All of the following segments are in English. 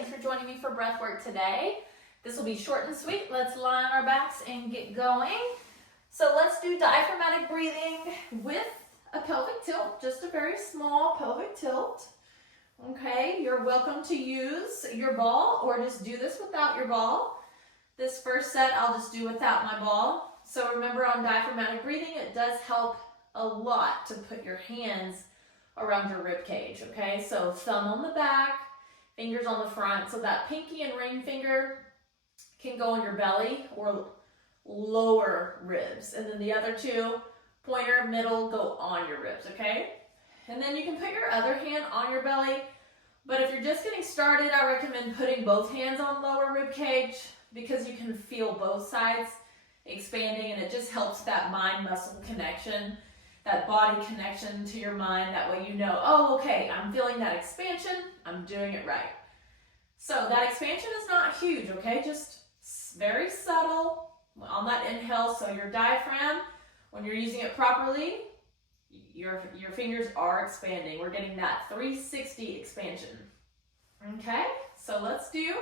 Thanks for joining me for breath work today. This will be short and sweet. Let's lie on our backs and get going. So let's do diaphragmatic breathing with a pelvic tilt, just a very small pelvic tilt. Okay, you're welcome to use your ball or just do this without your ball. This first set I'll just do without my ball. So remember, on diaphragmatic breathing, it does help a lot to put your hands around your rib cage, okay? So thumb on the back, fingers on the front, so that pinky and ring finger can go on your belly or lower ribs. And then the other two, pointer, middle, go on your ribs, okay? And then you can put your other hand on your belly, but if you're just getting started, I recommend putting both hands on lower rib cage because you can feel both sides expanding, and it just helps that mind-muscle connection, that body connection to your mind. That way you know, oh, okay, I'm feeling that expansion, I'm doing it right. So that expansion is not huge, okay? Just very subtle on that inhale. So your diaphragm, when you're using it properly, your fingers are expanding. We're getting that 360 expansion. Okay, so let's do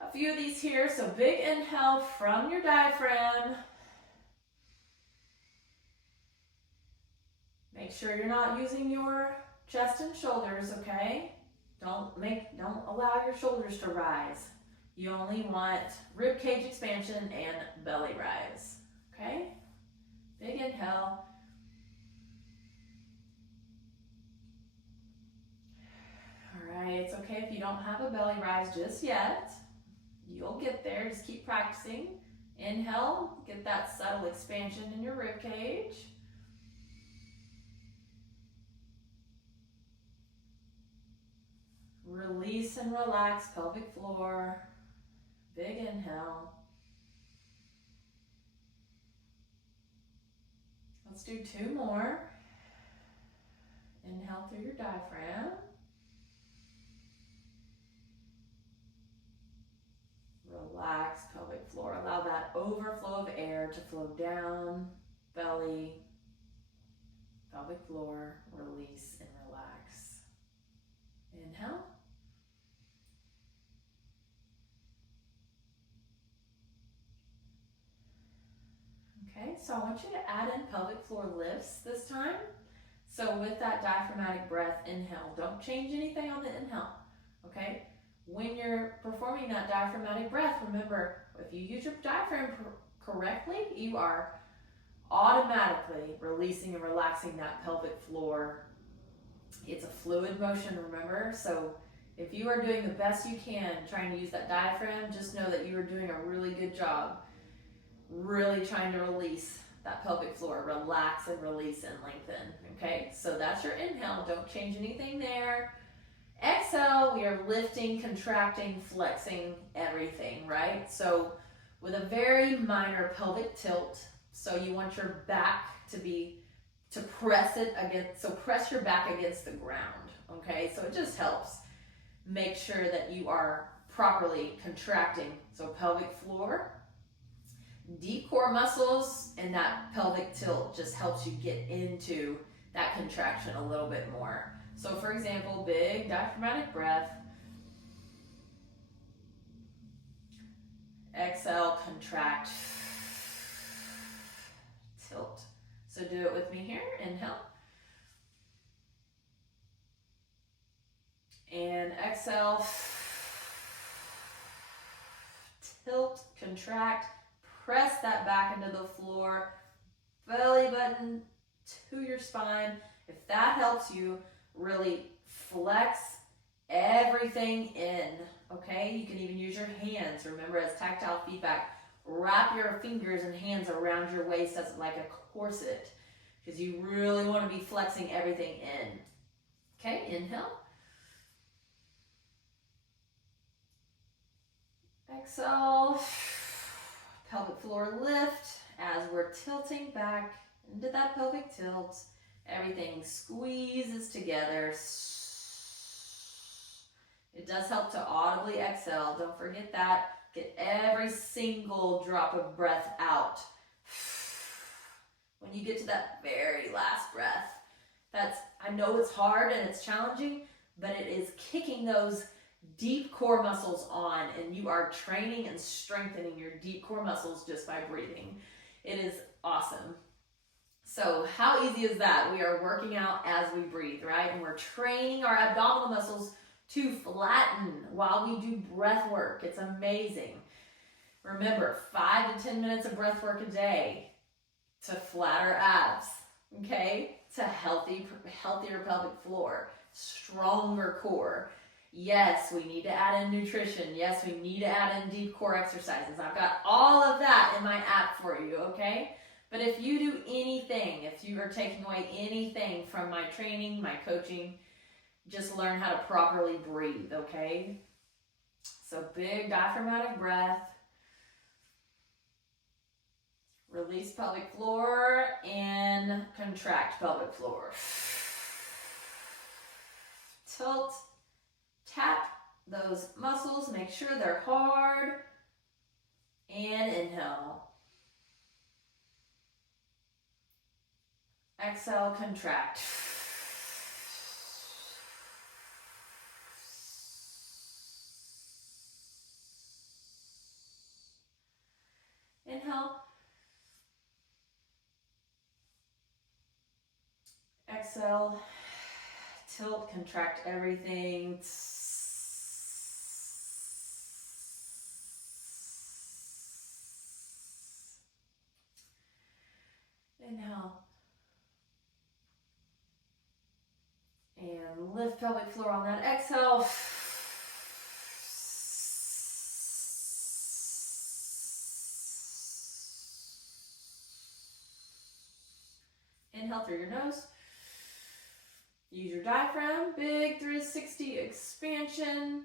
a few of these here. So big inhale from your diaphragm. Make sure you're not using your chest and shoulders, okay? Don't allow your shoulders to rise. You only want rib cage expansion and belly rise, okay? Big inhale. All right, it's okay if you don't have a belly rise just yet. You'll get there, just keep practicing. Inhale, get that subtle expansion in your rib cage. Release and relax pelvic floor. Big inhale. Let's do two more. Inhale through your diaphragm. Relax pelvic floor. Allow that overflow of air to flow down, belly, pelvic floor. Release and relax. Inhale. Okay, so I want you to add in pelvic floor lifts this time. So with that diaphragmatic breath, inhale. Don't change anything on the inhale, okay? When you're performing that diaphragmatic breath, remember, if you use your diaphragm correctly, you are automatically releasing and relaxing that pelvic floor. It's a fluid motion, remember? So if you are doing the best you can trying to use that diaphragm, just know that you are doing a really good job. Really trying to release that pelvic floor. Relax and release and lengthen, okay? So that's your inhale. Don't change anything there. Exhale, we are lifting, contracting, flexing everything, right? So with a very minor pelvic tilt, so you want your back to press it against, so press your back against the ground, okay? So it just helps make sure that you are properly contracting. So pelvic floor, deep core muscles, and that pelvic tilt just helps you get into that contraction a little bit more. So for example, big diaphragmatic breath. Exhale, contract, tilt. So do it with me here. Inhale. And exhale, tilt, contract, press that back into the floor, belly button to your spine. If that helps you, really flex everything in, okay? You can even use your hands, remember, as tactile feedback. Wrap your fingers and hands around your waist as like a corset, because you really want to be flexing everything in. Okay, inhale. Exhale. Pelvic floor lift as we're tilting back into that pelvic tilt. Everything squeezes together. It does help to audibly exhale. Don't forget that. Get every single drop of breath out. When you get to that very last breath, I know it's hard and it's challenging, but it is kicking those deep core muscles on, and you are training and strengthening your deep core muscles just by breathing. It is awesome. So how easy is that? We are working out as we breathe, right? And we're training our abdominal muscles to flatten while we do breath work. It's amazing. Remember, 5 to 10 minutes of breath work a day to flatter abs, okay? To healthier pelvic floor, stronger core. Yes, we need to add in nutrition. Yes, we need to add in deep core exercises. I've got all of that in my app for you, okay? But if you do anything, if you are taking away anything from my training, my coaching, just learn how to properly breathe, okay? So big diaphragmatic breath. Release pelvic floor and contract pelvic floor. Tilt, tap those muscles, make sure they're hard, and inhale. Exhale, contract. Inhale. Exhale. Tilt, contract everything. Inhale. And lift pelvic floor on that exhale. Inhale through your nose. Use your diaphragm, big 360 expansion.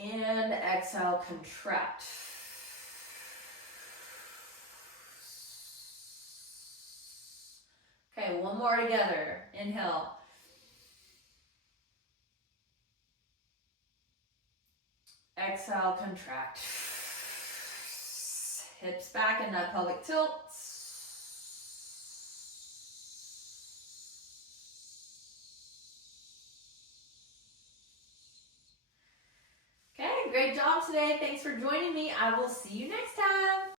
And exhale, contract. Okay, one more together. Inhale. Exhale, contract. Hips back in that pelvic tilt. Okay, great job today. Thanks for joining me. I will see you next time.